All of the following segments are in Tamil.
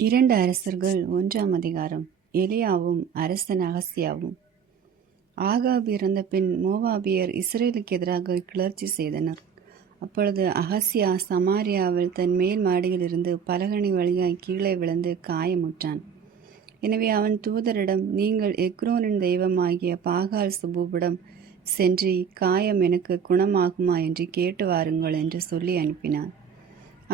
2 அரசர்கள் 1ஆம் அதிகாரம். எலியாவும் அரசன் அகசியாவும். ஆகாப் இறந்த பின் மோவாபியர் இஸ்ரேலுக்கு எதிராக கிளர்ச்சி செய்தனர். அப்பொழுது அகசியா சமாரியாவில் தன் மேல் மாடியில் இருந்து பலகணி வழியாய் கீழே விழுந்து காயமுற்றான். எனவே அவன் தூதரிடம், நீங்கள் எக்ரோனின் தெய்வமாகிய பாகால் சுபூபிடம் சென்று காயம் எனக்கு குணமாகுமா என்று கேட்டு வாருங்கள் என்று சொல்லி அனுப்பினான்.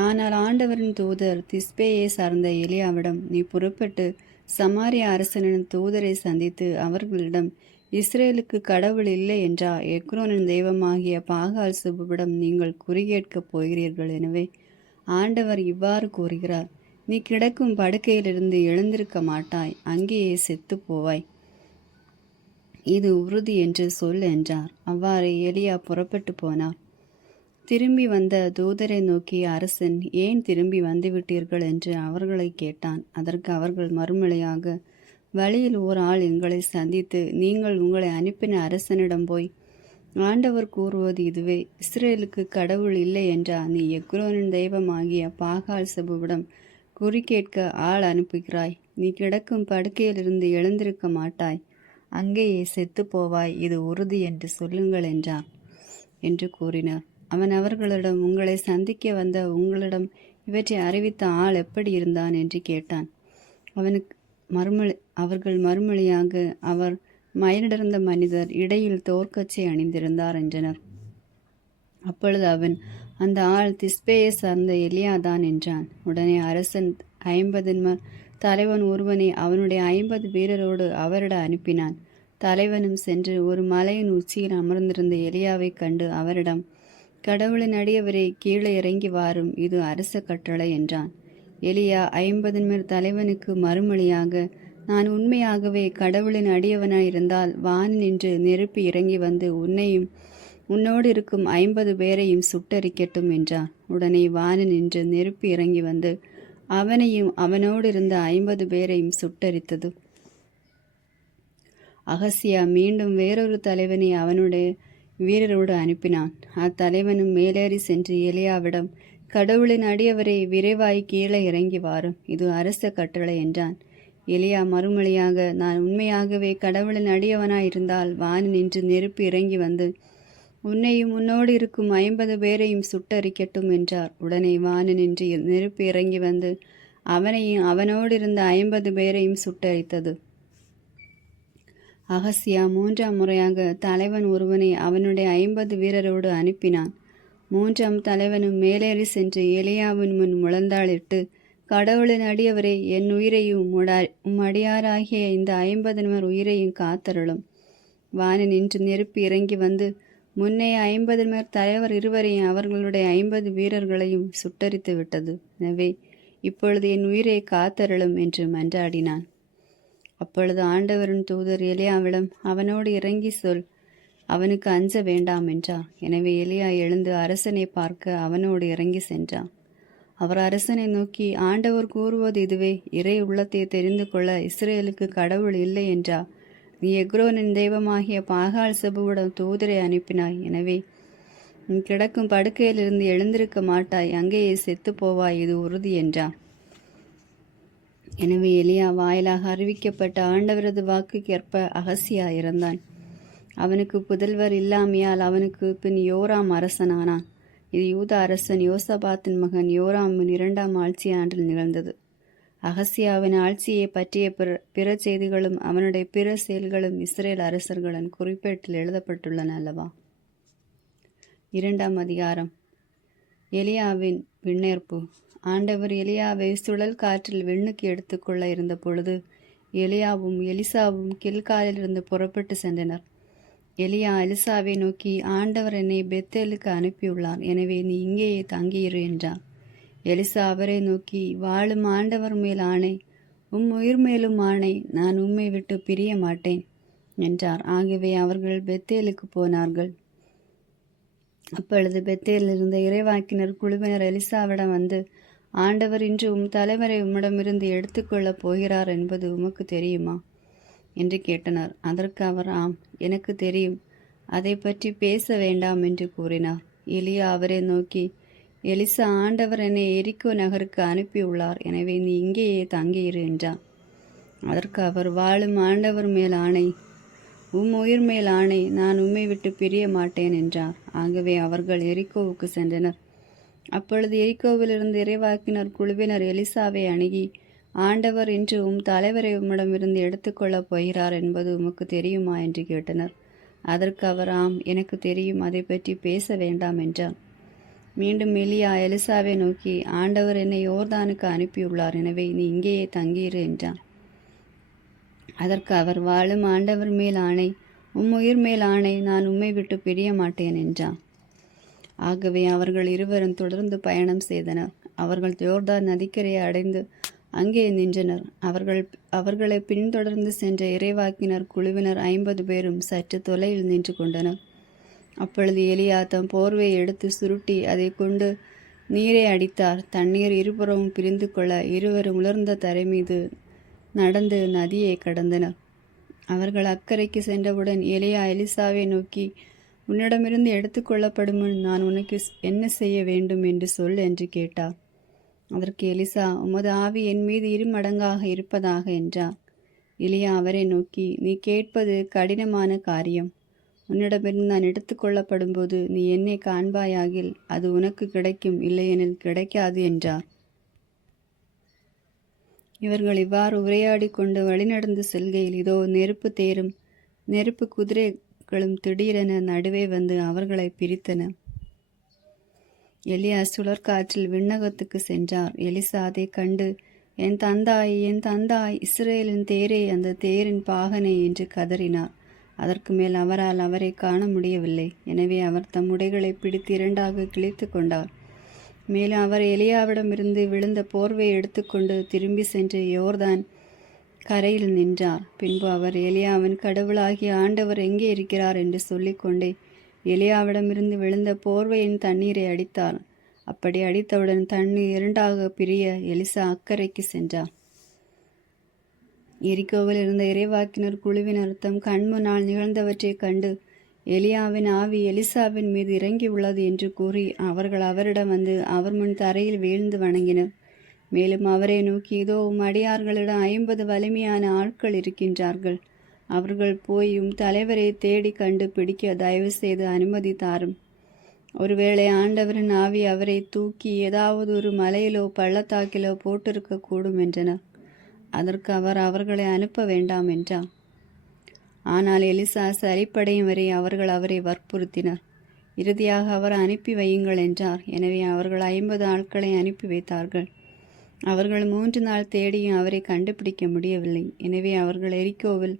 ஆனால் ஆண்டவரின் தூதர் திஸ்பேயை சார்ந்த எலியாவிடம், நீ புறப்பட்டு சமாரிய அரசனின் தூதரை சந்தித்து அவர்களிடம், இஸ்ரேலுக்கு கடவுள் இல்லை என்றா எக்ரோனின் தெய்வமாகிய பாகால் சுபுவிடம் நீங்கள் குறிகேட்கப் போகிறீர்கள்? எனவே ஆண்டவர் இவ்வாறு கூறுகிறார், நீ கிடக்கும் படுக்கையிலிருந்து எழுந்திருக்க மாட்டாய், அங்கேயே செத்து போவாய், இது உறுதி என்று சொல் என்றார். அவ்வாறு எலியா புறப்பட்டு போனார். திரும்பி வந்த தூதரை நோக்கி அரசன், ஏன் திரும்பி வந்துவிட்டீர்கள் என்று அவர்களை கேட்டான். அதற்கு அவர்கள் மறுமொழியாக, வழியில் ஓர் ஆள் எங்களை சந்தித்து, நீங்கள் உங்களை அனுப்பின அரசனிடம் போய், ஆண்டவர் கூறுவது இதுவே, இஸ்ரேலுக்கு கடவுள் இல்லை என்றா நீ எக்ரோனின் தெய்வமாகிய பாகால் செபுவிடம் குறிக்கேட்க ஆள் அனுப்புகிறாய்? நீ கிடக்கும் படுக்கையிலிருந்து எழுந்திருக்க மாட்டாய், அங்கேயே செத்து போவாய், இது உறுதி என்று சொல்லுங்கள் என்றார் என்று கூறினார். அவன் அவர்களிடம், உங்களை சந்திக்க வந்த உங்களிடம் இவற்றை அறிவித்த ஆள் எப்படி இருந்தான் என்று கேட்டான். அவர்கள் மறுமொழியாக, அவர் மயிரிடர்ந்த மனிதர், இடையில் தோற்கச்சை அணிந்திருந்தார் என்றனர். அப்பொழுது அவன், அந்த ஆள் திஸ்பேயை சார்ந்த எலியாதான் என்றான். உடனே அரசன் 50 தலைவன் ஒருவனை அவனுடைய 50 வீரரோடு அவரிட அனுப்பினான். தலைவனும் சென்று ஒரு மலையின் உச்சியில் அமர்ந்திருந்த எலியாவை கண்டு அவரிடம், கடவுளின் அடியவரை கீழே இறங்கி வாரும், இது அரச கட்டளை என்றான். எலியா 50 தலைவனுக்கு மறுமொழியாக, நான் உண்மையாகவே கடவுளின் அடியவனாய் இருந்தால் வான் நின்று நெருப்பி இறங்கி வந்து உன்னையும் உன்னோடு இருக்கும் 50 பேரையும் சுட்டரிக்கட்டும் என்றான். உடனே வான் நின்று நெருப்பி இறங்கி வந்து அவனையும் அவனோடு இருந்த 50 பேரையும் சுட்டரித்தது. அகசியா மீண்டும் வேறொரு தலைவனை அவனுடைய வீரரோடு அனுப்பினான். அத்தலைவனும் மேலேறி சென்று எலியாவிடம், கடவுளின் அடியவரை விரைவாய் கீழே இறங்கி வாரும், இது அரச கட்டளை என்றான். எலியா மறுமொழியாக, நான் உண்மையாகவே கடவுளின் அடியவனாயிருந்தால் வான் நின்று நெருப்பு இறங்கி வந்து உன்னையும் உன்னோடு இருக்கும் 50 பேரையும் சுட்டரிக்கட்டும் என்றார். உடனே வான் நின்று நெருப்பு இறங்கி வந்து அவனையும் அவனோடு இருந்த 50 பேரையும் சுட்டரித்தது. அகசியா 3ஆம் முறையாக தலைவன் ஒருவனை அவனுடைய 50 வீரரோடு அனுப்பினான். 3ஆம் தலைவனும் மேலேறி சென்று எலியாவின் முன் முழந்தாளிட்டு, கடவுளின் அடியவரை, என் உயிரையும் உம் அடியாராகிய இந்த 50 உயிரையும் காத்தருளும். வானி நின்று நெருப்பி இறங்கி வந்து முன்னே 50 தலைவர் இருவரையும் அவர்களுடைய 50 வீரர்களையும் சுட்டரித்து விட்டது. எனவே இப்பொழுது என் உயிரை காத்தருளும் என்று மன்றாடினான். அப்பொழுது ஆண்டவரின் தூதர் எலியாவிடம், அவனோடு இறங்கி சொல், அவனுக்கு அஞ்ச வேண்டாம் என்றார். எனவே எலியா எழுந்து அரசனை பார்க்க அவனோடு இறங்கி சென்றான். அவர் அரசனை நோக்கி, ஆண்டவர் கூறுவது இதுவே, இறை உள்ளத்தை தெரிந்து கொள்ள இஸ்ரேலுக்கு கடவுள் இல்லை என்றா நீ எக்ரோனின் தெய்வமாகிய பாகால் செபுவிடம் தூதரை அனுப்பினாய். எனவே நீ கிடக்கும் படுக்கையிலிருந்து எழுந்திருக்க மாட்டாய், அங்கேயே செத்து போவாய், இது உறுதி என்றார். எனவே எலியா வாயிலாக அறிவிக்கப்பட்ட ஆண்டவரது வாக்குக்கேற்ப அகசியா இறந்தான். அவனுக்கு புதல்வர் இல்லாமையால் அவனுக்கு பின் யோராம் அரசனானான். இது யூதா அரசன் யோசபாத்தின் மகன் யோராமின் 2ஆம் ஆட்சி ஆண்டில் நிகழ்ந்தது. அகசியாவின் ஆட்சியை பற்றிய பிற செய்திகளும் அவனுடைய பிற செயல்களும் இஸ்ரேல் அரசர்களின் குறிப்பேட்டில் எழுதப்பட்டுள்ளன அல்லவா? 2ஆம் அதிகாரம். எலியாவின் விண்ணேற்பு. ஆண்டவர் எலியாவை சுழல் காற்றில் விண்ணுக்கு எடுத்துக்கொள்ள இருந்த பொழுது எலியாவும் எலிசாவும் கில்காலிலிருந்து புறப்பட்டு சென்றனர். எலியா எலிசாவை நோக்கி, ஆண்டவர் என்னை பெத்தேலுக்கு அனுப்பியுள்ளார், எனவே நீ இங்கேயே தங்கியிரு என்றார். எலிசா அவரை நோக்கி, வாழும் ஆண்டவர் மேல் ஆணை, உம் உயிர் மேலும் ஆணை, நான் உம்மை விட்டு பிரிய மாட்டேன் என்றார். ஆகவே அவர்கள் பெத்தேலுக்கு போனார்கள். அப்பொழுது பெத்தேலில் இருந்த இறைவாக்கினர் குழுவினர் எலிசாவிடம் வந்து, ஆண்டவர் இன்று உம் தலைவரை உம்மிடமிருந்து எடுத்துக்கொள்ளப் போகிறார் என்பது உமக்கு தெரியுமா என்று கேட்டனர். அதற்கு அவர், ஆம், எனக்கு தெரியும், அதை பற்றி பேச வேண்டாம் என்று கூறினார். எலியா அவரை நோக்கி, எலிசா, ஆண்டவர் என்னை எரிக்கோ நகருக்கு அனுப்பியுள்ளார், எனவே நீ இங்கேயே தங்கியிரு என்றார். அதற்கு அவர், வாழும் ஆண்டவர் மேல் ஆணை, உம் உயிர் மேல் ஆணை, நான் உம்மை விட்டு பிரிய மாட்டேன் என்றார். ஆகவே அவர்கள் எரிக்கோவுக்கு சென்றனர். அப்பொழுது எரிக்கோவிலிருந்து இறைவாக்கினர் குழுவினர் எலிசாவை அணுகி, ஆண்டவர் இன்று உம் தலைவரை உம்மிடமிருந்து எடுத்துக்கொள்ளப் போகிறார் என்பது உமக்கு தெரியுமா என்று கேட்டனர். அதற்கு அவர், ஆம், எனக்கு தெரியும், அதை பற்றி பேச வேண்டாம் என்றார். மீண்டும் எலியா எலிசாவை நோக்கி, ஆண்டவர் என்னை யோர்தானுக்கு அனுப்பியுள்ளார், எனவே நீ இங்கேயே தங்கியிரு என்றார். அதற்கு அவர், வாழும் ஆண்டவர் மேல் ஆணை, உம் உயிர் மேல் ஆணை, நான் உம்மை விட்டு பிரிய மாட்டேன் என்றார். ஆகவே அவர்கள் இருவரும் தொடர்ந்து பயணம் செய்தனர். அவர்கள் யோர்தான் நதிக்கரையை அடைந்து அங்கே நின்றனர். அவர்களை பின்தொடர்ந்து சென்ற இறைவாக்கினர் குழுவினர் 50 பேரும் சற்று தொலைவில் நின்று கொண்டனர். அப்பொழுது எலியா தம் போர்வையை எடுத்து சுருட்டி அதை கொண்டு நீரை அடித்தார். தண்ணீர் இருபுறமும் பிரிந்து கொள்ள இருவரும் உலர்ந்த தரை மீது நடந்து நதியை கடந்தனர். அவர்கள் அக்கறைக்கு சென்றவுடன் எலியா எலிசாவை நோக்கி, உன்னிடமிருந்து எடுத்துக்கொள்ளப்படும் முன் நான் உனக்கு என்ன செய்ய வேண்டும் என்று சொல் என்று கேட்டார். அதற்கு எலிசா, உமது ஆவி என் மீது 2 மடங்காக இருப்பதாக என்றார். எலியா அவரை நோக்கி, நீ கேட்பது கடினமான காரியம். உன்னிடமிருந்து நான் எடுத்துக்கொள்ளப்படும் போது நீ என்னை காண்பாயாகில் அது உனக்கு கிடைக்கும், இல்லையெனில் கிடைக்காது என்றார். இவர்கள் இவ்வாறு உரையாடி கொண்டு வழிநடந்து செல்கையில் இதோ நெருப்பு தேரும் நெருப்பு குதிரைகளும் திடீரென நடுவே வந்து அவர்களை பிரித்தன. எலியா சுழற்காற்றில் விண்ணகத்துக்கு சென்றார். எலிசா அதை கண்டு, என் தந்தாய், என் தந்தாய், இஸ்ரேலின் தேரே, அந்த தேரின் பாகனை என்று கதறினார். அதற்கு மேல் அவரால் அவரை காண முடியவில்லை. எனவே அவர் தம் உடைகளை பிடித்து 2ஆக கிழித்து கொண்டார். மேலும் அவர் எலியாவிடமிருந்து விழுந்த போர்வையை எடுத்துக்கொண்டு திரும்பி சென்று யோர்தான் கரையில் நின்றார். பின்பு அவர், எலியாவின் கடவுளாகிய ஆண்டவர் எங்கே இருக்கிறார் என்று சொல்லிக்கொண்டே எலியாவிடமிருந்து விழுந்த போர்வையின் தண்ணீரை அடித்தார். அப்படி அடித்தவுடன் தண்ணீர் 2ஆக பிரிய எலிசா அக்கறைக்கு சென்றார். எரிக்கோவில் இருந்த இறைவாக்கினர் குழுவினர் தம் கண்முன்னால் நிகழ்ந்தவற்றைக் கண்டு, எலியாவின் ஆவி எலிசாவின் மீது இறங்கி உள்ளது என்று கூறி அவர்கள் அவரிடம் வந்து அவர் முன் தரையில் வீழ்ந்து வணங்கினர். மேலும் அவரை நோக்கி, இதோ உம் அடியார்களிடம் 50 வலிமையான ஆட்கள் இருக்கின்றார்கள். அவர்கள் போய் தலைவரை தேடி கண்டு பிடிக்க தயவு செய்து அனுமதி தாரும். ஒருவேளை ஆண்டவரின் ஆவி அவரை தூக்கி ஏதாவது ஒரு மலையிலோ பள்ளத்தாக்கிலோ போட்டிருக்க கூடும் என்றனர். அதற்கு அவர் அவர்களை அனுப்ப வேண்டாம் என்றார். ஆனால் எலிசா சரிப்படையும் வரை அவர்கள் அவரை வற்புறுத்தினர். இறுதியாக அவர் அனுப்பி வையுங்கள் என்றார். எனவே அவர்கள் 50 ஆட்களை அனுப்பி வைத்தார்கள். அவர்கள் 3 நாள் தேடியும் அவரை கண்டுபிடிக்க முடியவில்லை. எனவே அவர்கள் எரிக்கோவில்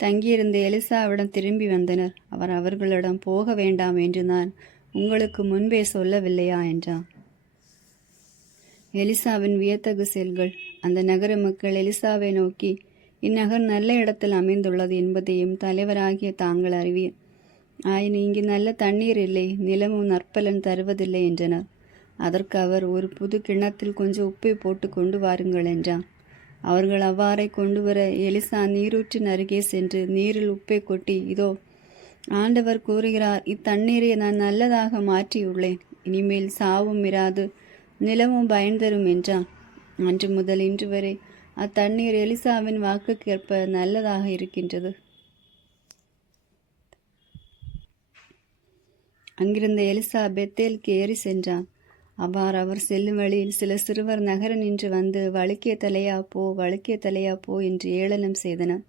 தங்கியிருந்த எலிசாவிடம் திரும்பி வந்தனர். அவர் அவர்களிடம், போக வேண்டாம் என்று நான் உங்களுக்கு முன்பே சொல்லவில்லையா என்றார். எலிசாவின் வியத்தகு செயல்கள். அந்த நகர மக்கள் எலிசாவை நோக்கி, இந்நகர் நல்ல இடத்தில் அமைந்துள்ளது என்பதையும் தலைவராகிய தாங்கள் அறிவீர். ஆயினும் இங்கு நல்ல தண்ணீர் இல்லை, நிலமும் நற்பலன் தருவதில்லை என்றனர். அதற்கு அவர், ஒரு புது கிண்ணத்தில் கொஞ்சம் உப்பை போட்டு கொண்டு வாருங்கள் என்றார். அவர்கள் அவ்வாறே கொண்டு வர எலிசா நீரூற்றின் அருகே சென்று நீரில் உப்பை கொட்டி, இதோ ஆண்டவர் கூறுகிறார், இத்தண்ணீரை நான் நல்லதாக மாற்றியுள்ளேன், இனிமேல் சாவும் இராது, நிலமும் பயன் தரும் என்றான். அன்று முதல் இன்று வரை அத்தண்ணீர் எலிசாவின் வாக்குக்கேற்ப நல்லதாக இருக்கின்றது. அங்கிருந்த எலிசா பெத்தேலுக்கு ஏறி சென்றான். அவ்வாறு அவர் செல்லும் வழியில் சில சிறுவர் நகர நின்று வந்து, வழுக்கிய தலையா போ, வழுக்கிய தலையா போ என்று ஏளனம் செய்தனர்.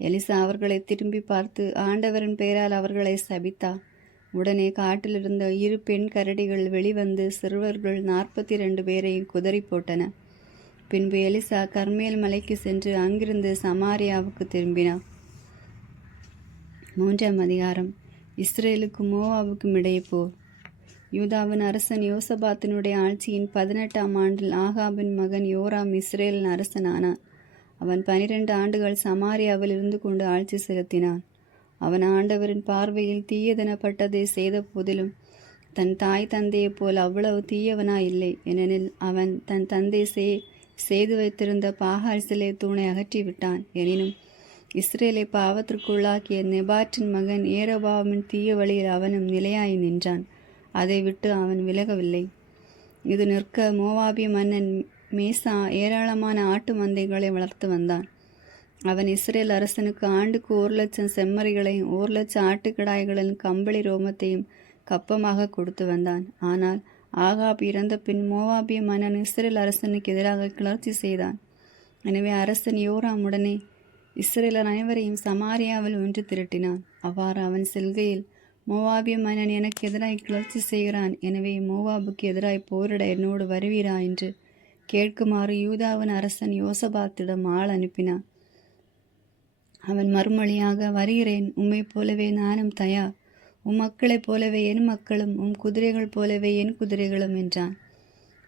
எலிசா அவர்களை திரும்பி பார்த்து ஆண்டவரின் பெயரால் அவர்களை சபித்தார். உடனே காட்டிலிருந்த 2 பெண் கரடிகள் வெளிவந்து சிறுவர்கள் 42 பேரையும் குதறி போட்டன. பின்பு எலிசா கர்மேல் மலைக்கு சென்று அங்கிருந்து சமாரியாவுக்கு திரும்பினார். 3ஆம் அதிகாரம். இஸ்ரேலுக்கும் மோவாவுக்கும் இடையே போர். யூதாவின் அரசன் யோசபாத்தினுடைய ஆட்சியின் 18ஆம் ஆண்டில் ஆகாபின் மகன் யோராம் இஸ்ரேலின் அரசனானான். அவன் 12 ஆண்டுகள் சமாரியாவில் இருந்து கொண்டு ஆட்சி செலுத்தினான். அவன் ஆண்டவரின் பார்வையில் தீயதெனப்பட்டதை செய்த போதிலும் தன் தாய் தந்தையைப் போல் அவ்வளவு தீயவனாயில்லை. ஏனெனில் அவன் தன் தந்தை செய்து வைத்திருந்த பாகால் சிலை தூணை அகற்றிவிட்டான். எனினும் இஸ்ரேலை பாவத்திற்குள்ளாக்கிய நெபாற்றின் மகன் ஏரோபாமின் தீய வழியில் அவனும் நிலையாய் நின்றான். அதை விட்டு அவன் விலகவில்லை. இது நிற்க மோவாபிய மன்னன் மேசா ஏராளமான ஆட்டு மந்தைகளை வளர்த்து வந்தான். அவன் இஸ்ரேல் அரசனுக்கு ஆண்டுக்கு 1,00,000 செம்மறிகளையும் 1,00,000 ஆட்டுக்கிடாய்களின் கம்பளி ரோமத்தையும் கப்பமாக கொடுத்து வந்தான். ஆனால் ஆகாப் இறந்த பின் மோவாபிய மன்னன் இஸ்ரேல் அரசனுக்கு எதிராக கிளர்ச்சி செய்தான். எனவே அரசன் யோராம் உடனே இஸ்ரேலர் அனைவரையும் சமாரியாவில் ஒன்று திரட்டினான். அவ்வாறு அவன் செல்கையில், மோவாபிய மன்னன் எனக்கு எதிராய் கிளர்ச்சி செய்கிறான், எனவே மோவாபுக்கு எதிராய் போரிட என்னோடு வருவீரா என்று கேட்குமாறு யூதாவின் அரசன் யோசபாத்திடம் ஆள் அனுப்பினான். அவன் மறுமொழியாக, வருகிறேன், உம்மை போலவே நானும் தயார், உம் மக்களைப் போலவே என் மக்களும், உம் குதிரைகள் போலவே என் குதிரைகளும் என்றான்.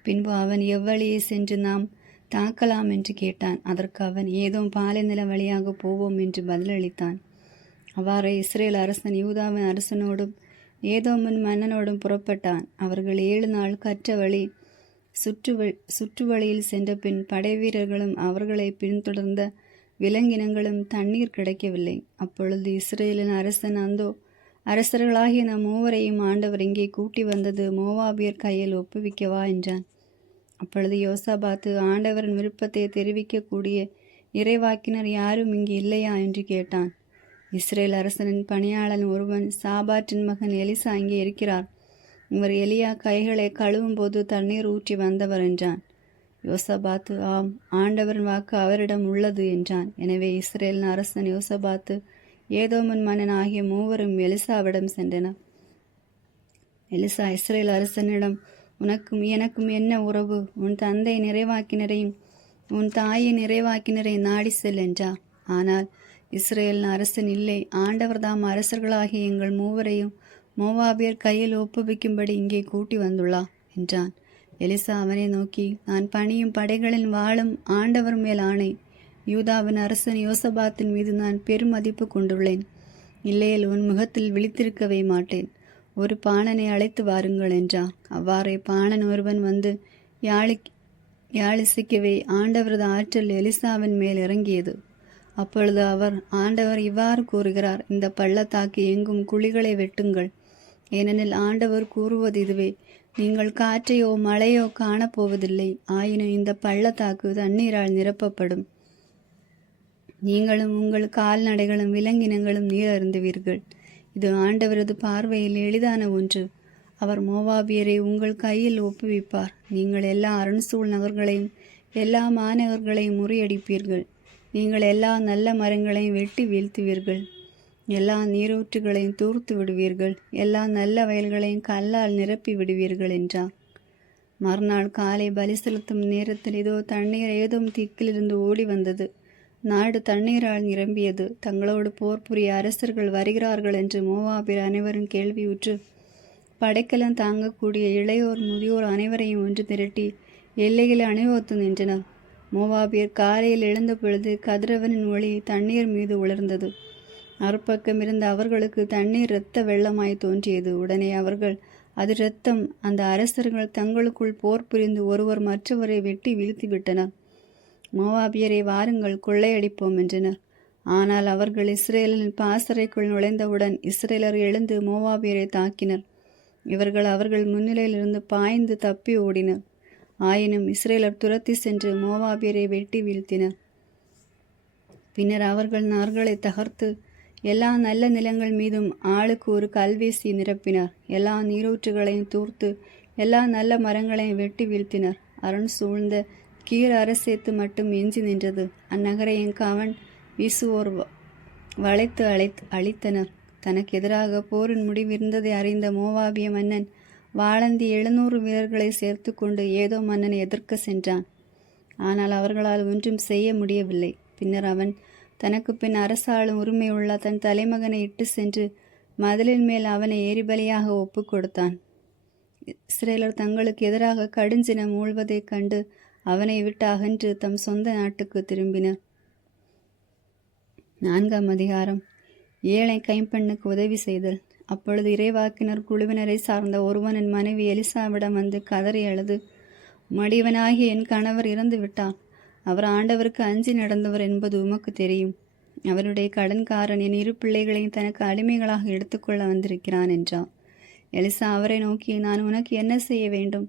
பின்பு அவன் எவ்வழியே சென்று நாம் தாக்கலாம் என்று கேட்டான். அதற்கு அவன், ஏதோ பாலைநில வழியாக போவோம் என்று பதிலளித்தான். அவ்வாறே இஸ்ரேல் அரசன் யூதாவின் அரசனோடும் ஏதோமின் மன்னனோடும் புறப்பட்டான். அவர்கள் 7 நாள் கற்ற வழி சுற்று வழியில் சென்ற பின் படைவீரர்களும் அவர்களை பின்தொடர்ந்த விலங்கினங்களும் தண்ணீர் கிடைக்கவில்லை. அப்பொழுது இஸ்ரேலின் அரசன், அந்தோ அரசர்களாகிய நம் மூவரையும் ஆண்டவர் இங்கே கூட்டி வந்தது மோவாபியர் கையில் ஒப்புவிக்கவா என்றான். அப்பொழுது யோசாபாத்து, ஆண்டவரின் விருப்பத்தை தெரிவிக்கக்கூடிய இறைவாக்கினர் யாரும் இங்கு இல்லையா என்று கேட்டான். இஸ்ரேல் அரசனின் பணியாளன் ஒருவன், சாபாற்றின் மகன் எலிசா இங்கே இருக்கிறார், இவர் எலியா கைகளை கழுவும் போது தண்ணீர் ஊற்றி வந்தவர் என்றான். யோசபாத்து, ஆம், ஆண்டவரின் வாக்கு அவரிடம் உள்ளது என்றான். எனவே இஸ்ரேலின் அரசன் யோசபாத்து ஏதோமின் மன்னன் ஆகிய மூவரும் எலிசாவிடம் சென்றனர். எலிசா இஸ்ரேல் அரசனிடம், உனக்கும் எனக்கும் என்ன உறவு? உன் தந்தை நிறைவாக்கினரையும் உன் தாயின் நிறைவாக்கினரை நாடி செல் என்றார். ஆனால் இஸ்ரேலின் அரசன், இல்லை, ஆண்டவர் தாம் அரசர்களாகிய எங்கள் மூவரையும் மோவாபியர் கையில் ஒப்புவிக்கும்படி இங்கே கூட்டி வந்துள்ளார் என்றான். எலிசா அவனை நோக்கி, நான் பணியும் படைகளின் வாளும் ஆண்டவர் மேல் ஆணை, யூதாவின் அரசன் யோசபாத்தின் மீது நான் பெருமதிப்பு கொண்டுள்ளேன். இல்லையில் உன் முகத்தில் விழித்திருக்கவே மாட்டேன். ஒரு பாணனை அழைத்து வாருங்கள் என்றார். அவ்வாறே பாணன் ஒருவன் வந்து யாழிசைக்கவே ஆண்டவரது ஆற்றல் எலிசாவின் மேல் இறங்கியது. அப்பொழுது அவர், ஆண்டவர் இவ்வாறு கூறுகிறார், இந்த பள்ளத்தாக்கு எங்கும் குழிகளை வெட்டுங்கள். ஏனெனில் ஆண்டவர் கூறுவது இதுவே, நீங்கள் காற்றையோ மழையோ காணப்போவதில்லை, ஆயினும் இந்த பள்ளத்தாக்கு தண்ணீரால் நிரப்பப்படும். நீங்களும் உங்கள் கால்நடைகளும் விலங்கினங்களும் நீர் அருந்துவீர்கள். இது ஆண்டவரது பார்வையில் எளிதான ஒன்று. அவர் மோவாபியரை உங்கள் கையில் ஒப்புவிப்பார். நீங்கள் எல்லா அரண்சூழ் நகர்களையும் எல்லா மாநகர்களையும் முறியடிப்பீர்கள். நீங்கள் எல்லா நல்ல மரங்களையும் வெட்டி வீழ்த்துவீர்கள். எல்லா நீரூற்றுகளையும் தூர்த்து விடுவீர்கள். எல்லா நல்ல வயல்களையும் கல்லால் நிரப்பி விடுவீர்கள் என்றார். மறுநாள் காலை பலி செலுத்தும் நேரத்தில் இதோ தண்ணீர் ஏதும் திக்கிலிருந்து ஓடி வந்தது. நாடு தண்ணீரால் நிரம்பியது. தங்களோடு போர் புரிய அரசர்கள் வருகிறார்கள் என்று மோவாபியர் அனைவரும் கேள்வியுற்று படைக்கலம் தாங்கக்கூடிய இளையோர் முதியோர் அனைவரையும் ஒன்று திரட்டி எல்லையில் அணிவகுத்து நின்றனர். மோவாபியர் காலையில் எழுந்த பொழுது கதிரவனின் ஒளி தண்ணீர் மீது உலர்ந்தது. மறுபக்கம் இருந்த அவர்களுக்கு தண்ணீர் இரத்த வெள்ளமாய் தோன்றியது. உடனே அவர்கள், அது இரத்தம், அந்த அரசர்கள் தங்களுக்குள் போர் புரிந்து ஒருவர் மற்றவரை வெட்டி வீழ்த்தி விட்டனர். மோவாபியரை வாருங்கள், கொள்ளையடிப்போம் என்றனர். ஆனால் அவர்கள் இஸ்ரேலின் பாசறைக்குள் நுழைந்தவுடன் இஸ்ரேலர் எழுந்து மோவாபியரை தாக்கினர். இவர்கள் அவர்கள் முன்னிலையிலிருந்து பாய்ந்து தப்பி ஓடினர். ஆயினும் இஸ்ரேலர் துரத்தி சென்று மோவாபியரை வெட்டி வீழ்த்தினர். பின்னர் அவர்கள் நார்களை தகர்த்து எல்லா நல்ல நிலங்கள் மீதும் ஆளுக்கு ஒரு கல்வீசி நிரப்பினர். எல்லா நீரூற்றுகளையும் தூர்த்து எல்லா நல்ல மரங்களையும் வெட்டி வீழ்த்தினர். அரண் சூழ்ந்த கீர் அரசேத்து மட்டும் எஞ்சி நின்றது. அந்நகரையும் கவன் வீசுவோர் வளைத்து அழித்தனர். தனக்கு எதிராக போரின் முடிவிருந்ததை அறிந்த மோவாபிய மன்னன் வாளந்தி 700 வீரர்களை சேர்த்து கொண்டு ஏதோ மன்னனை எதிர்க்க சென்றான். ஆனால் அவர்களால் ஒன்றும் செய்ய முடியவில்லை. பின்னர் அவன் தனக்கு பின் அரசாளும் உரிமையுள்ள தன் தலைமகனை இட்டு சென்று மதிலின் மேல் அவனை எரிபலியாக ஒப்பு கொடுத்தான். இஸ்ரேலர் தங்களுக்கு எதிராக கடுஞ்சினம் மூழ்வதைக் கண்டு அவனை விட்டு அகன்று தம் சொந்த நாட்டுக்கு திரும்பினர். 4ஆம் அதிகாரம். ஏழை கைம்பெண்ணுக்கு உதவி செய்தல். அப்பொழுது இறைவாக்கினர் குழுவினரை சார்ந்த ஒருவனின் மனைவி எலிசாவிடம் வந்து கதறி அழுது, மடிவனாகிய என் கணவர் இறந்து விட்டார். அவர் ஆண்டவருக்கு அஞ்சி நடந்தவர் என்பது உமக்கு தெரியும். அவருடைய கடன்காரன் என் 2 பிள்ளைகளையும் தனக்கு அடிமைகளாக எடுத்துக்கொள்ள வந்திருக்கிறான் என்றார். எலிசா அவரை நோக்கி, நான் உனக்கு என்ன செய்ய வேண்டும்?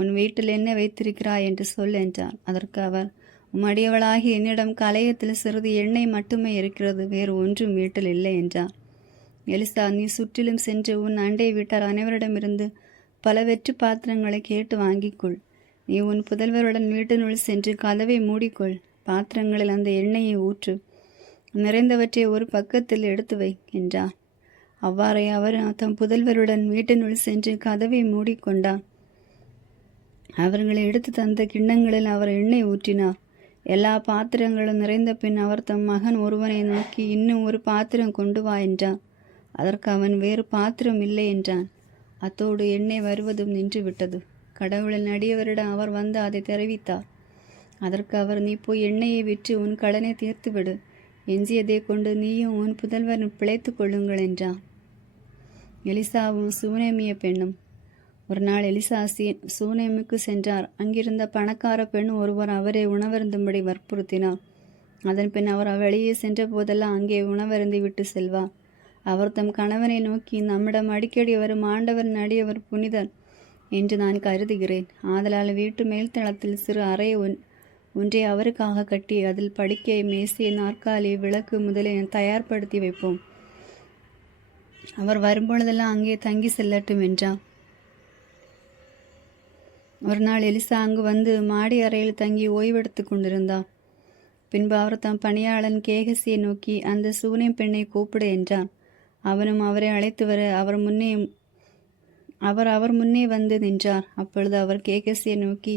உன் வீட்டில் என்ன வைத்திருக்கிறாய் என்று சொல் என்றார். அதற்கு அவர், உம்மடியவளாகி என்னிடம் கலயத்தில் சிறிது எண்ணெய் மட்டுமே இருக்கிறது, வேறு ஒன்றும் வீட்டில் இல்லை என்றார். எலிசா, நீ சுற்றிலும் சென்று உன் அண்டை வீட்டார் அனைவரிடமிருந்து பல வெற்று பாத்திரங்களை கேட்டு வாங்கிக்கொள். நீ உன் புதல்வருடன் வீட்டினுள் சென்று கதவை மூடிக்கொள். பாத்திரங்களில் அந்த எண்ணெயை ஊற்று, நிறைந்தவற்றை ஒரு பக்கத்தில் எடுத்து வை என்றார். அவ்வாறே அவர் தம் புதல்வருடன் வீட்டினுள் சென்று கதவை மூடிக்கொண்டார். அவர்களை எடுத்து தந்த கிண்ணங்களில் அவர் எண்ணெய் ஊற்றினார். எல்லா பாத்திரங்களும் நிறைந்த பின் அவர் தம் மகன் ஒருவனை நோக்கி, இன்னும் ஒரு பாத்திரம் கொண்டு வா என்றார். அதற்கு அவன், வேறு பாத்திரம் இல்லை என்றான். அத்தோடு எண்ணெய் வருவதும் நின்றுவிட்டது. கடவுளின் அடியவரிடம் அவர் வந்து அதை தெரிவித்தார். அதற்கு அவர், நீ போய் எண்ணெயை விற்று உன் கடனை தீர்த்துவிடு, எஞ்சியதை கொண்டு நீயும் உன் புதல்வரும் பிழைத்து கொள்ளுங்கள் என்றார். எலிசாவும் சூனேமிய பெண்ணும். ஒரு நாள் எலிசா சூனேமுக்கு சென்றார். அங்கிருந்த பணக்கார பெண் ஒருவர் அவரை உணவருந்தும்படி வற்புறுத்தினார். அதன் பின் அவர் வெளியே சென்ற போதெல்லாம் அங்கே உணவருந்தி விட்டு செல்வார். அவர் தம் கணவனை நோக்கி, நம்மிடம் அடிக்கடி வரும் ஆண்டவர் அடியவர் புனிதர் என்று நான் கருதுகிறேன். ஆதலால் வீட்டு மேல்தளத்தில் சிறு அறை ஒன்றை அவருக்காக கட்டி அதில் படுக்கை, மேசை, நாற்காலி, விளக்கு முதலிய தயார்படுத்தி வைப்போம். அவர் வரும்பொழுதெல்லாம் அங்கே தங்கி செல்லட்டும் என்றார். ஒரு நாள் எலிசா அங்கு வந்து மாடி அறையில் தங்கி ஓய்வெடுத்து கொண்டிருந்தார். பின்பு அவர் தம் பணியாளன் கேகசியை நோக்கி, அந்த சூனேம் பெண்ணை கூப்பிடு என்றார். அவனும் அவரை அழைத்து வர அவர் முன்னே வந்து நின்றார். அப்பொழுது அவர் கேகசியை நோக்கி,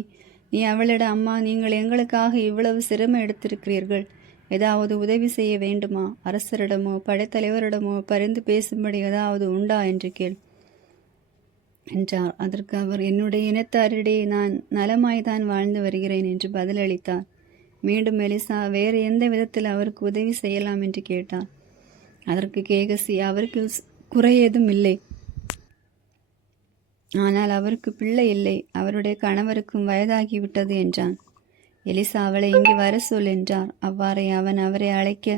நீ அவளிடம், அம்மா, நீங்கள் எங்களுக்காக இவ்வளவு சிரமம் எடுத்திருக்கிறீர்கள், ஏதாவது உதவி செய்ய வேண்டுமா? அரசரிடமோ படைத்தலைவரிடமோ பரிந்து பேசும்படி ஏதாவது உண்டா என்று கேள் என்றார். அதற்கு அவர், என்னுடைய இனத்தாரிடையே நான் நலமாய்தான் வாழ்ந்து வருகிறேன் என்று பதிலளித்தார். மீண்டும் எலிசா, வேறு எந்த விதத்தில் அவருக்கு உதவி செய்யலாம் என்று கேட்டார். அதற்கு கேகசி, அவருக்கு குறை ஏதும் இல்லை, ஆனால் அவருக்கு பிள்ளை இல்லை, அவருடைய கணவருக்கும் வயதாகிவிட்டது என்றான். எலிசா, அவளை இங்கே வர சொல் என்றார். அவ்வாறே அவன் அவரை அழைக்க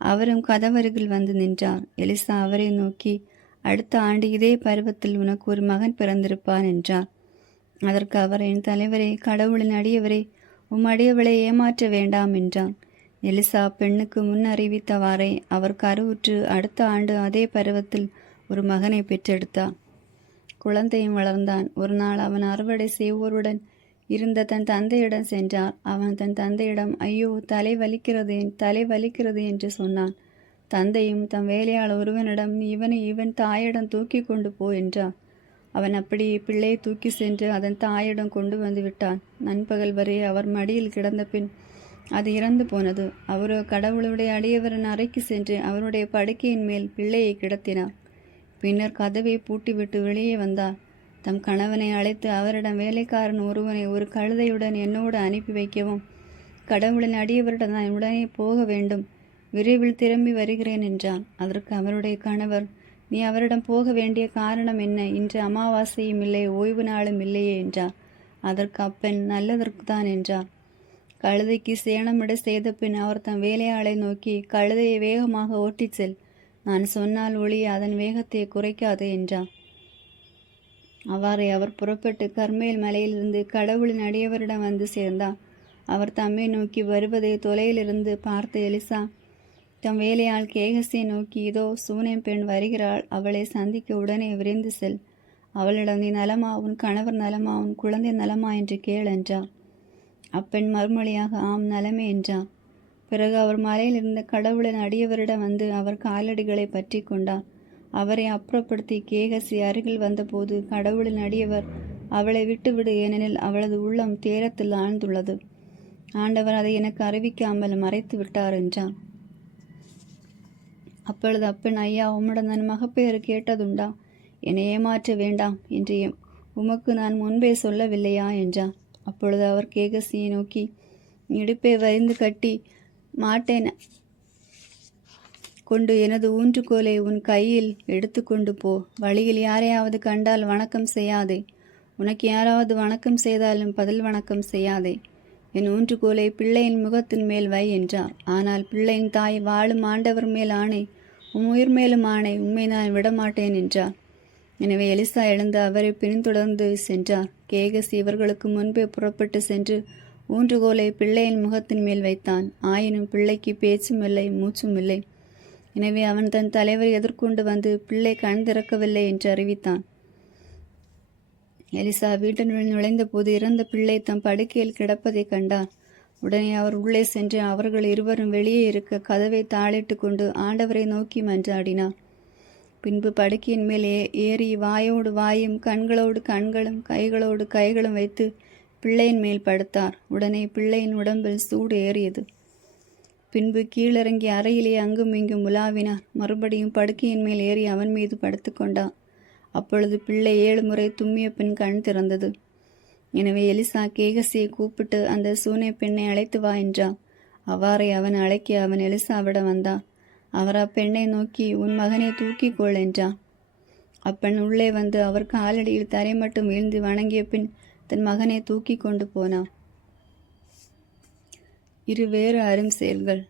அவரும் கதவருகில் வந்து நின்றார். எலிசா அவரை நோக்கி, அடுத்த ஆண்டு இதே பருவத்தில் உனக்கு ஒரு மகன் பிறந்திருப்பான் என்றார். அதற்கு அவர், என் தலைவரே, கடவுளின் அடியவரே, அடியவளை ஏமாற்ற வேண்டாம் என்றான். எலிசா பெண்ணுக்கு முன் அறிவித்தவாறே அவர் கருவுற்று அடுத்த ஆண்டு அதே பருவத்தில் ஒரு மகனை பெற்றெடுத்தார். குழந்தையும் வளர்ந்தான். ஒரு நாள் அவன் அறுவடை செய்வோருடன் இருந்த தன் தந்தையிடம் சென்றார். அவன் தன் தந்தையிடம், ஐயோ, தலை வலிக்கிறது என்று சொன்னான். தந்தையும் தம் வேலையாள் ஒருவனிடம், இவனை இவன் தாயிடம் தூக்கி கொண்டு போ என்றார். அவன் அப்படியே பிள்ளையை தூக்கி சென்று அதன் தாயிடம் கொண்டு வந்து விட்டான். நண்பகல் வரை அவர் மடியில் கிடந்த பின் அது இறந்து போனது. அவரோ கடவுளுடைய அடியவரின் அறைக்கு சென்று அவருடைய படுக்கையின் மேல் பிள்ளையை கிடத்தினார். பின்னர் கதவை பூட்டிவிட்டு வெளியே வந்தார். தம் கணவனை அழைத்து அவரிடம், வேலைக்காரன் ஒருவனை ஒரு கழுதையுடன் என்னோடு அனுப்பி வைக்கவும், கடவுளின் அடியவரிடம் நான் உடனே போக வேண்டும், விரைவில் திரும்பி வருகிறேன் என்றார். அதற்கு அவருடைய கணவர், நீ அவரிடம் போக வேண்டிய காரணம் என்ன? இன்று அமாவாசையும் இல்லை, ஓய்வு நாளும் இல்லையே என்றார். அதற்கு அப்பெண், நல்லதற்கு தான் என்றார். கழுதைக்கு சேணமிட செய்த பின் அவர் தம் வேலையாளை நோக்கி, கழுதையை வேகமாக ஓட்டிச் செல், நான் சொன்னால் ஒழிய அதன் வேகத்தை குறைக்காதே என்றார். அவ்வாறே அவர் புறப்பட்டு கர்மேல் மலையிலிருந்து கடவுளின் அடியவரிடம் வந்து சேர்ந்தார். அவர் தம்மை நோக்கி வருவதை தொலையிலிருந்து பார்த்த எலிசா தம் வேலையாள் கேகசியை நோக்கி, இதோ சூனேம் பெண் வருகிறாள், அவளை சந்திக்க உடனே விரைந்து செல். அவளிடம், நீ நலமா, உன் கணவர் நலமா, உன் குழந்தை நலமா என்று கேள் என்றார். அப்பெண் மறுமொழியாக, ஆம், நலமே என்றார். பிறகு அவர் மலையில் இருந்த கடவுளின் அடியவரிடம் வந்து அவர் காலடிகளை பற்றி கொண்டார். அவரை அப்புறப்படுத்தி கேகசி அருகில் வந்தபோது, கடவுளின் அடியவர், அவளை விட்டுவிடு, ஏனெனில் அவளது உள்ளம் தேரத்தில் ஆழ்ந்துள்ளது, ஆண்டவர் அதை எனக்கு அறிவிக்காமல் மறைத்து விட்டார் என்றார். அப்பொழுது அப்பெண், ஐயா, உம்மிடம் நான் மகப்பேறு கேட்டதுண்டா? என்னை ஏமாற்ற வேண்டாம் என்று உமக்கு நான் முன்பே சொல்லவில்லையா என்றார். அப்பொழுது அவர் கேகசியை நோக்கி, இடுப்பை வரிந்து கட்டி மாட்டேன் கொண்டு எனது ஊன்றுகோலை உன் கையில் எடுத்து கொண்டு போ. வழியில் யாரையாவது கண்டால் வணக்கம் செய்யாதே. உனக்கு யாராவது வணக்கம் செய்தாலும் பதில் வணக்கம் செய்யாதே. என் ஊன்றுகோலை பிள்ளையின் முகத்தின் மேல் வை என்றார். ஆனால் பிள்ளையின் தாய், வாழும் ஆண்டவர் மேல் ஆணை, உயிர் மேலும் ஆணை, உண்மை நான் விடமாட்டேன் என்றார். எனவே எலிசா எழுந்து அவரை பின்தொடர்ந்து சென்றார். கேகசி இவர்களுக்கு முன்பே புறப்பட்டு சென்று ஊன்றுகோலை பிள்ளையின் முகத்தின் மேல் வைத்தான். ஆயினும் பிள்ளைக்கு பேச்சும் இல்லை, மூச்சும் இல்லை. எனவே அவன் தன் தலைவரை எதிர்கொண்டு வந்து பிள்ளை கண் திறக்கவில்லை என்று அறிவித்தான். எலிசா வீட்டினுள் நுழைந்தபோது இறந்த பிள்ளை தம் படுக்கையில் கிடப்பதை கண்டார். உடனே அவர் உள்ளே சென்று அவர்கள் இருவரும் வெளியே இருக்க கதவை தாளிட்டு கொண்டு ஆண்டவரை நோக்கி மன்றாடினார். பின்பு படுக்கையின் மேல் ஏறி வாயோடு வாயும் கண்களோடு கண்களும் கைகளோடு கைகளும் வைத்து பிள்ளையின் மேல் படுத்தார். உடனே பிள்ளையின் உடம்பில் சூடு ஏறியது. பின்பு கீழிறங்கி அறையிலே அங்கும் இங்கும் உலாவினார். மறுபடியும் படுக்கையின் மேல் ஏறி அவன் மீது படுத்து கொண்டார். அப்பொழுது பிள்ளை 7 முறை தும்மிய பின் கண் திறந்தது. எனவே எலிசா கேகசியை கூப்பிட்டு அந்த சூனை பெண்ணை அழைத்து வா என்றார். அவ்வாறே அவன் அழைக்க அவன் எலிசாவிடம் வந்தான். அவர் அப்பெண்ணை நோக்கி, உன் மகனை தூக்கிக்கொள் என்றார். அப்பெண் உள்ளே வந்து அவர் காலடியில் தரை மட்டும் வீழ்ந்து வணங்கிய பின் தன் மகனை தூக்கி கொண்டு போனார். வேறு அரும் செயல்கள்.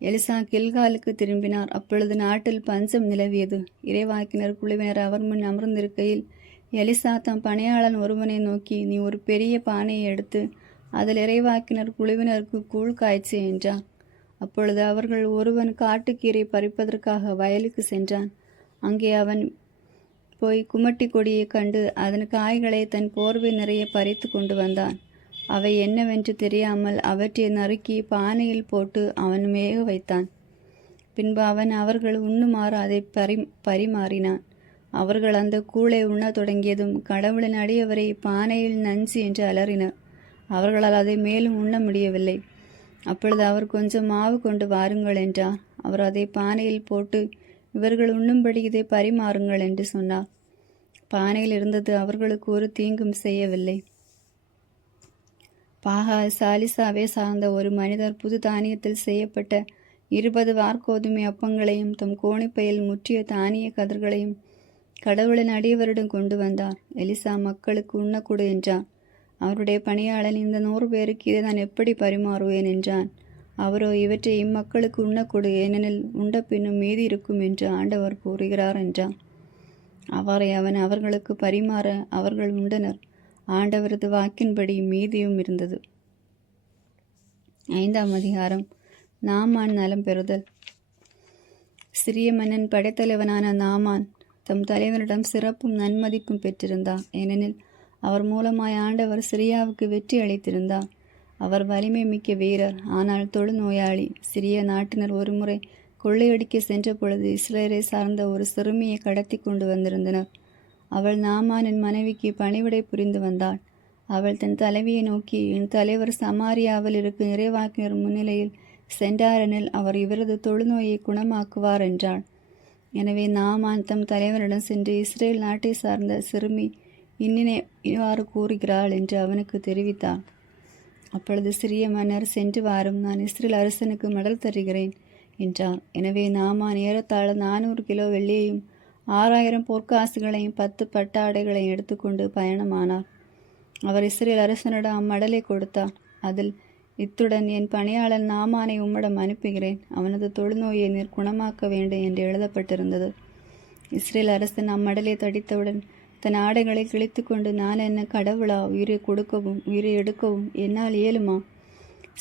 எலிசா கில்காலுக்கு திரும்பினார். அப்பொழுது நாட்டில் பஞ்சம் நிலவியது. இறைவாக்கினர் குழுவினர் அவர் முன் அமர்ந்திருக்கையில் எலிசா தம் பணியாளன் ஒருவனை நோக்கி, நீ ஒரு பெரிய பானையை எடுத்து அதில் இறைவாக்கினர் குழுவினருக்கு கூழ் காய்ச்சி என்றார். அப்பொழுது அவர்கள் ஒருவன் காட்டுக்கீரை பறிப்பதற்காக வயலுக்கு சென்றான். அங்கே அவன் போய் குமட்டி கொடியை கண்டு அதன் காய்களை தன் போர்வை நிறைய பறித்து கொண்டு வந்தான். அவை என்னவென்று தெரியாமல் அவற்றை நறுக்கி பானையில் போட்டு அவன் வேக வைத்தான். பின்பு அவன் அவர்கள் உண்ணுமாறு அதை பரிமாறினான். அவர்கள் அந்த கூழை உண்ணத் தொடங்கியதும் கடவுளின் அடியவரை பானையில் நஞ்சு என்று அலறினர். அவர்களால் அதை மேலும் உண்ண முடியவில்லை. அப்பொழுது அவர் கொஞ்சம் மாவு கொண்டு வாருங்கள் என்றார். அவர் அதை பானையில் போட்டு இவர்கள் உண்ணும்படி இதை பரிமாறுங்கள் என்று சொன்னார். பானையில் இருந்தது அவர்களுக்கு ஒரு தீங்கும் செய்யவில்லை. பாகால் சாலிசாவை சார்ந்த ஒரு மனிதர் புது தானியத்தில் செய்யப்பட்ட 20 வார்கோதுமை அப்பங்களையும் தம் கோணிப்பையில் முற்றிய தானிய கதிர்களையும் கடவுளின் அடியவரிடம் கொண்டு வந்தார். எலிசா மக்களுக்கு உண்ணக்கூடு என்றார். அவருடைய பணியாளன், இந்த 100 பேருக்கு இதை நான் எப்படி பரிமாறுவேன் என்றான். அவரோ, இவற்றை இம்மக்களுக்கு உண்ணக்கூடு, ஏனெனில் உண்ட பின்னும் மீதி இருக்கும் என்று ஆண்டவர் கூறுகிறார் என்றார். அவ்வாறே அவன் அவர்களுக்கு பரிமாற அவர்கள் உண்டனர். ஆண்டவரது வாக்கின்படி மீதியும் இருந்தது. 5ஆம் அதிகாரம். நாமான் நலம் பெறுதல். சிறிய மன்னன் படைத்தலைவனான நாமான் தம் தலைவனிடம் சிறப்பும் நன்மதிப்பும் பெற்றிருந்தார். ஏனெனில் அவர் மூலமாய் ஆண்டவர் சிரியாவுக்கு வெற்றி அளித்திருந்தார். அவர் வலிமை மிக்க வீரர், ஆனால் தொழுநோயாளி. சிறிய நாட்டினர் ஒருமுறை கொள்ளையடிக்க சென்ற பொழுது இஸ்ரேலை சார்ந்த ஒரு சிறுமியை கடத்தி கொண்டு வந்திருந்தனர். அவள் நாமானின் மனைவிக்கு பணிவிடை புரிந்து வந்தாள். அவள் தன் தலைவியை நோக்கி, என் தலைவர் சமாரியாவில் இருக்கும் இறைவாக்கினர் முன்னிலையில் சென்றாரெனில் அவர் இவரது தொழுநோயை குணமாக்குவார் என்றாள். எனவே நாமான் தம் தலைவரிடம் சென்று, இஸ்ரேல் நாட்டை சார்ந்த சிறுமி இவ்வாறு கூறுகிறாள் என்று அவனுக்கு தெரிவித்தார். அப்பொழுது சிறிய மன்னர், சென்று வாரும், நான் இஸ்ரேல் அரசனுக்கு மடல் தருகிறேன் என்றார். எனவே நாமான் ஏறத்தாழ 400 கிலோ வெள்ளியையும் 6000 பொற்காசுகளையும் 10 பட்டாடைகளையும் எடுத்துக்கொண்டு பயணமானார். அவர் இஸ்ரேல் அரசனிடம் அம்மடலை கொடுத்தார். அதில், இத்துடன் என் பணியாளன் நாமானை உம்மிடம் அனுப்புகிறேன், அவனது தொழுநோயை நீர் குணமாக்க வேண்டும் என்று எழுதப்பட்டிருந்தது. இஸ்ரேல் அரசன் அம்மடலை தடித்தவுடன் தன் ஆடைகளை கிழித்து கொண்டு, நான் என்ன கடவுளா? உயிரை கொடுக்கவும் உயிரை எடுக்கவும் என்னால் இயலுமா?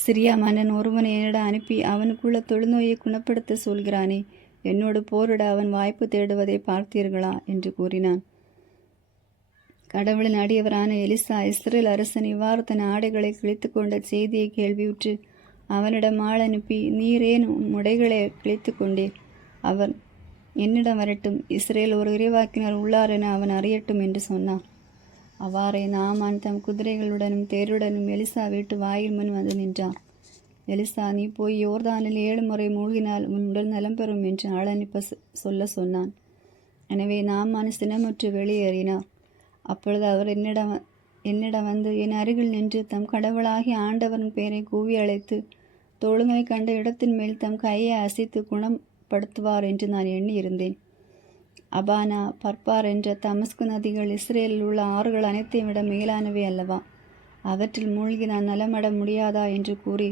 சிரியா மன்னன் ஒருவனை என்னிடம் அனுப்பி அவனுக்குள்ள தொழுநோயை குணப்படுத்த சொல்கிறானே, என்னோடு போரிட அவன் வாய்ப்பு தேடுவதை பார்த்தீர்களா என்று கூறினான். கடவுளின் அடியவரான எலிசா இஸ்ரேல் அரசன் இவ்வாறு தன் ஆடைகளை கிழித்து கொண்ட செய்தியை கேள்வியுற்று அவனிடம் ஆள் அனுப்பி, நீரேன் உடைகளை கிழித்து கொண்டீர்? அவன் என்னிடம் வரட்டும், இஸ்ரேல் ஒரு இறைவாக்கினர் உள்ளார் என அவன் அறியட்டும் என்று சொன்னார். அவ்வாறே நாமான் தம் குதிரைகளுடனும் தேருடனும் எலிசா வீட்டு வாயில் முன் வந்து நின்றார். எலிசா, நீ போய் யோர்தானில் 7 முறை மூழ்கினால் உன் உடல் நலம் பெறும் என்று ஆள் அனுப்ப சொன்னான். எனவே நாமான் சினமுற்று வெளியேறினார். அப்பொழுது அவர் என்னிடம் வந்து என் அருகில் நின்று தம் கடவுளாகி ஆண்டவரின் பெயரை கூவி அழைத்து தொழுநோய் கண்ட இடத்தின் மேல் தம் கையை அசைத்து குணப்படுத்துவார் என்று நான் எண்ணியிருந்தேன். அபானா, பர்பார் என்ற தமஸ்கு நதிகள் இஸ்ரேலில் உள்ள ஆறுகள் அனைத்தையும் விட மேலானவை அல்லவா? அவற்றில் மூழ்கி நான் நலமட முடியாதா என்று கூறி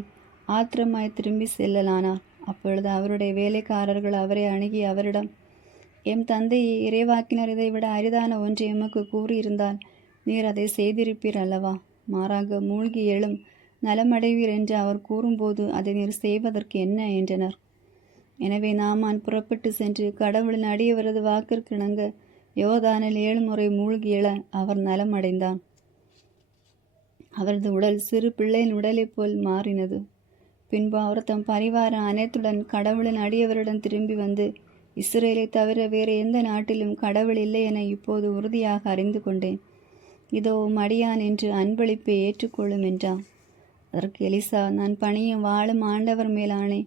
ஆத்திரமாய் திரும்பி செல்லலானார். அப்பொழுது அவருடைய வேலைக்காரர்கள் அவரை அணுகி அவரிடம், எம் தந்தையை இறைவாக்கினர் இதைவிட அரிதான ஒன்றை எமக்கு கூறியிருந்தால் நீர் அதை செய்திருப்பீர் அல்லவா? மாறாக மூழ்கி எழும் நலமடைவீர் என்று அவர் கூறும்போது அதை நீர் செய்வதற்கு என்ன என்றனர். எனவே நாமான் புறப்பட்டு சென்று கடவுளின் அடியவரது வாக்கிற்கிணங்க யோர்தானில் 7 முறை மூழ்கி எழ அவர் நலமடைந்தான். அவரது உடல் சிறு பிள்ளையின் உடலைப் போல் மாறினது. பின்பு அவர் தம் பரிவார அனைத்துடன் கடவுளின் அடியவரிடம் திரும்பி வந்து, இஸ்ரேலை தவிர வேறு எந்த நாட்டிலும் கடவுள் இல்லை என இப்போது உறுதியாக அறிந்து கொண்டேன். இதோ மடியான் என்று அன்பளிப்பை ஏற்றுக்கொள்ளும் என்றான். அதற்கு எலிசா, நான் பணியும் வாழும் ஆண்டவர் மேலானே,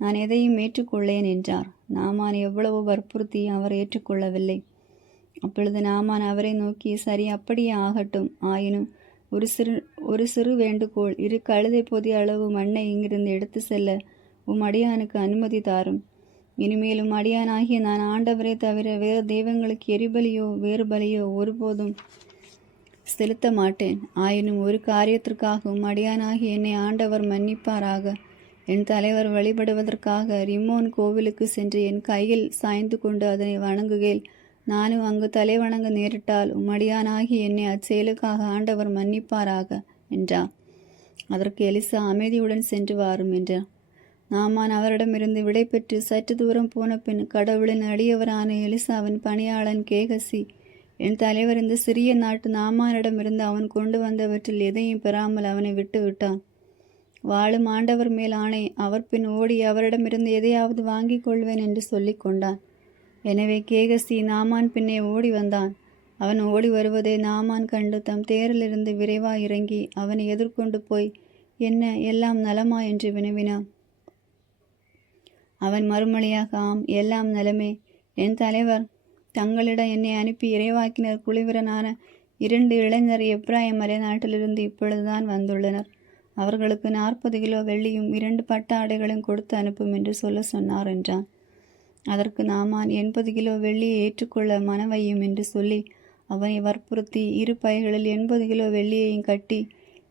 நான் எதையும் ஏற்றுக்கொள்ளேன் என்றார். நாமான் எவ்வளவோ வற்புறுத்தி அவர் ஏற்றுக்கொள்ளவில்லை. அப்பொழுது நாமான் அவரை நோக்கி, சரி, அப்படியே ஆகட்டும். ஆயினும் ஒரு சிறு வேண்டுகோள், 2 கழுதை பொதி அளவு மண்ணை இங்கிருந்து எடுத்து செல்ல அடியானுக்கு அனுமதி தாரும். இனிமேலும் அடியானாகிய நான் ஆண்டவரை தவிர வேறு தெய்வங்களுக்கு எரிபலியோ வேறு பலியோ ஒருபோதும் செலுத்த மாட்டேன். ஆயினும் ஒரு காரியத்திற்காகவும் அடியானாகிய என்னை ஆண்டவர் மன்னிப்பாராக. என் தலைவர் வழிபடுவதற்காக ரிம்மோன் கோவிலுக்கு சென்று என் கையில் சாய்ந்து கொண்டு அதனை வணங்குகேல் நானும் அங்கு தலை வணங்க நேரிட்டால் அடியானாகி என்னை அச்செயலுக்காக ஆண்டவர் மன்னிப்பாராக என்றார். அதற்கு எலிசா, அமைதியுடன் சென்று வாரும் என்றார். நாமான் அவரிடமிருந்து விடை பெற்று சற்று தூரம் போன பின் கடவுளின் அடியவரான எலிசாவின் பணியாளன் கேகசி, என் தலைவர் இந்த சிறிய நாட்டு நாமானிடமிருந்து அவன் கொண்டு வந்தவற்றில் எதையும் பெறாமல் அவனை விட்டு விட்டான். வாழும் ஆண்டவர் மேல் ஆணை, அவர் பின் ஓடி அவரிடமிருந்து எதையாவது வாங்கிக் கொள்வேன் என்று சொல்லி கொண்டான். எனவே கேகசி நாமான் பின்னே ஓடி வந்தான். அவன் ஓடி வருவதை நாமான் கண்டு தம் தேரிலிருந்து விரைவாய் இறங்கி அவனை எதிர்கொண்டு போய், என்ன, எல்லாம் நலமா என்று வினவினான். அவன் மறுமொழியாக, ஆம், எல்லாம் நலமே. என் தலைவர் தங்களிடம் என்னை அனுப்பி இறைவாக்கினர் குழுவிரனான 2 இளைஞர் எப்ராயிம் மலை நாட்டிலிருந்து இப்பொழுதுதான் வந்துள்ளனர். அவர்களுக்கு 40 கிலோ வெள்ளியும் 2 பட்டு ஆடைகளையும் கொடுத்து அனுப்பும் என்று சொல்ல சொன்னார் என்றான். அதற்கு நாமான் 80 கிலோ வெள்ளியை ஏற்றுக்கொள்ள மனவையும் என்று சொல்லி அவனை வற்புறுத்தி 2 பைகளில் 80 கிலோ வெள்ளியையும் கட்டி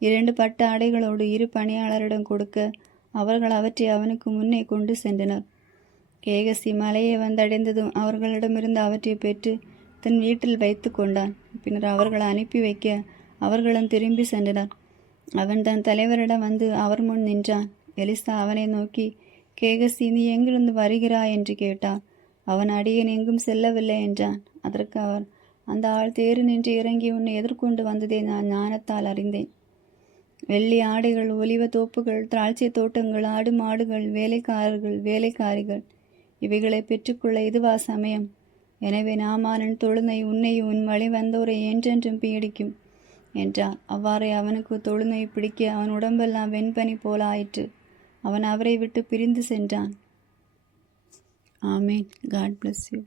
2 பட்டு ஆடைகளோடு 2 பணியாளரிடம் கொடுக்க அவர்கள் அவற்றை அவனுக்கு முன்னே கொண்டு சென்றனர். கேகசி மலையை வந்தடைந்ததும் அவர்களிடமிருந்து அவற்றை பெற்று தன் வீட்டில் வைத்து கொண்டான். பின்னர் அவர்களை அனுப்பி வைக்க அவர்களும் திரும்பி சென்றனர். அவன் தன் தலைவரிடம் வந்து அவர் முன் நின்றான். எலிசா அவனை நோக்கி, கேகசி, நீ எங்கிருந்து வருகிறாய் என்று கேட்டார். அவன், அடியேன் எங்கும் செல்லவில்லை என்றான். அதற்கு அவர், அந்த ஆள் தேறு நின்று இறங்கி உன்னை எதிர்கொண்டு வந்ததை நான் ஞானத்தால் அறிந்தேன். வெள்ளி ஆடைகள், ஒலிவ தோப்புகள், திராட்சை தோட்டங்கள், ஆடு மாடுகள், வேலைக்காரர்கள், வேலைக்காரிகள் இவைகளை பெற்றுக்கொள்ள இதுவா சமயம்? எனவே நாமானின் தொழுநை உன்னையும் உன் வழி வந்தோரை என்றென்றும் பீடிக்கும் என்றார். அவ்வாறே அவனுக்கு தொழுநை பிடிக்க அவன் உடம்பெல்லாம் வெண்பனி போல ஆயிற்று. அவன் அவரை விட்டு பிரிந்து சென்றான். ஆமேன். God bless you.